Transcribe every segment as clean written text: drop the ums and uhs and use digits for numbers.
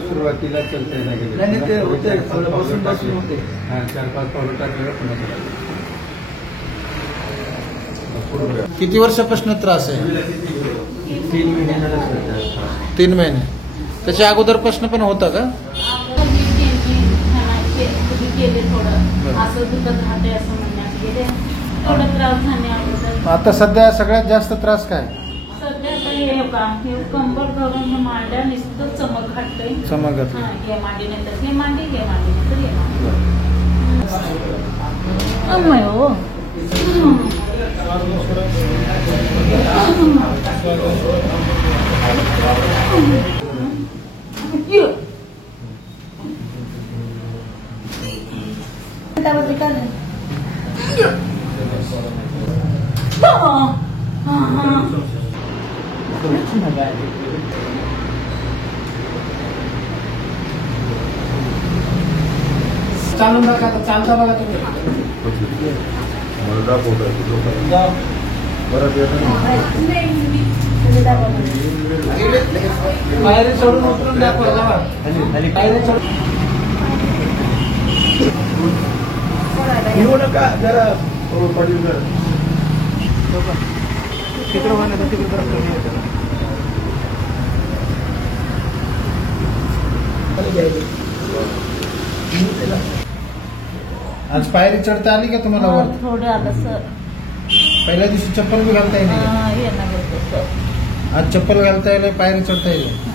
सुरुवातीला चलता नाही ते होते बसून होते. 4-5 पावलं टाकलेलं पुन्हा किती वर्षापासून त्रास आहे? 3 महिने झाला. 3 महिने. त्याच्या अगोदरपासून पण होता का? आता सध्या सगळ्यात जास्त त्रास काय? कंबर धरून मांड्या नुसतं चमक घाटतंय. चमक घाटते. हे मांडी नंतर हे मांडी, हे मांडी नंतर हे मांडी. हो चालून बघा, चालता बघा तुम्ही. पायरी सोडून उतरून दाखवा. पायरी सोडून येऊ नका जरा पडली जरा तिकडं वाहण्याचं तिकडं आज पायरी चढता आली का तुम्हाला वर? थोडं आलं सर. पहिल्या दिवशी चप्पल बी घालता येईल. आज चप्पल घालता येईल, पायरी चढता येईल.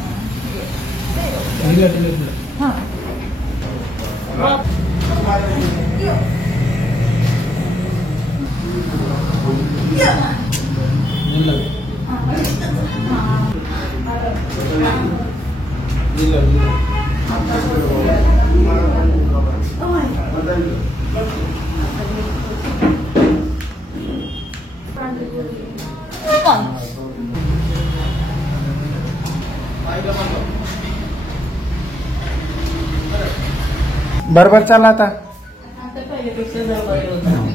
बरोबर चला आता.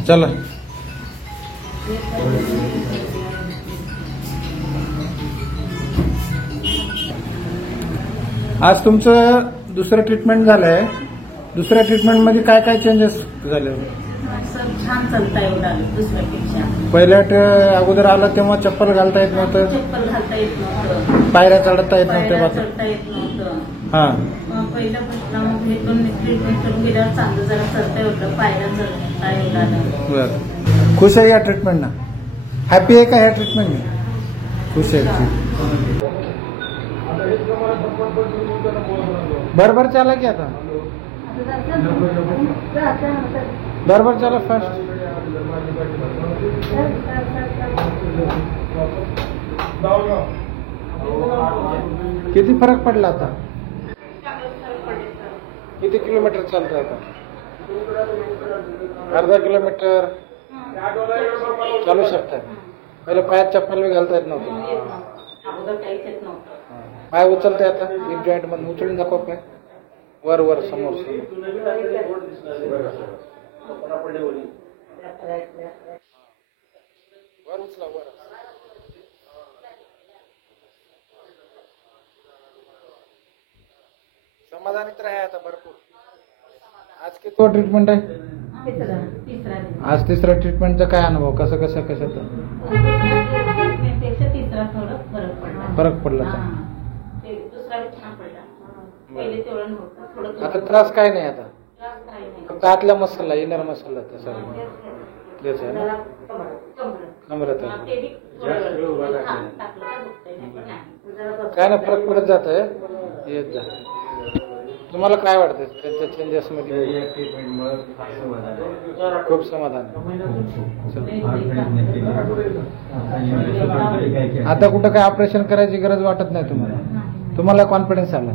चला. आज तुमचं दुसरं ट्रीटमेंट झालंय. दुसऱ्या ट्रीटमेंट मध्ये काय काय चेंजेस झाले? छान चालता एवढा दुसऱ्यापेक्षा. पहिल्या अगोदर आलं तेव्हा चप्पल घालता येत नव्हतं. चप्पल घालता येत नव्हतं. पायऱ्या चढता येत नव्हत्या. चढता येत नव्हतं. हा. पहिल्या प्रश्नामध्ये भेटून ट्रीटमेंट करून गेल्यावर चांगलं जरा चढता येतं. पायऱ्या चढता येणार. बर. खुश आहे या ट्रीटमेंटनं? हॅपी आहे का ह्या ट्रीटमेंटने? खुश आहे. बरोबर चला की आता. बरोबर चला फास्ट. किती फरक पडला आता? किती किलोमीटर चालतं आता? अर्धा किलोमीटर चालू शकता. पहिले पायात चप्पल बी घालता येत नव्हतं. पाय उचलते आता. हिप जॉईंट मध्ये उचलून दाखवा पाय. वर वर समोर वर उचला वर. समाधानी तर आहे आता भरपूर. आज किती ट्रीटमेंट आहे? आज तिसरा ट्रीटमेंटचा काय अनुभव? कसं फरक पडला? आता त्रास काय नाही. आता फक्त आतल्या मसाला, इनर मसाला तसा तेच आहे ना. कमरत काय नाही, फरक पडत जात आहे. येत जा. तुम्हाला काय वाटतं त्यांच्या चेंजेस मध्ये? खूप समाधान. आता कुठं काय ऑपरेशन करायची गरज वाटत नाही तुम्हाला? तुम्हाला कॉन्फिडन्स आला?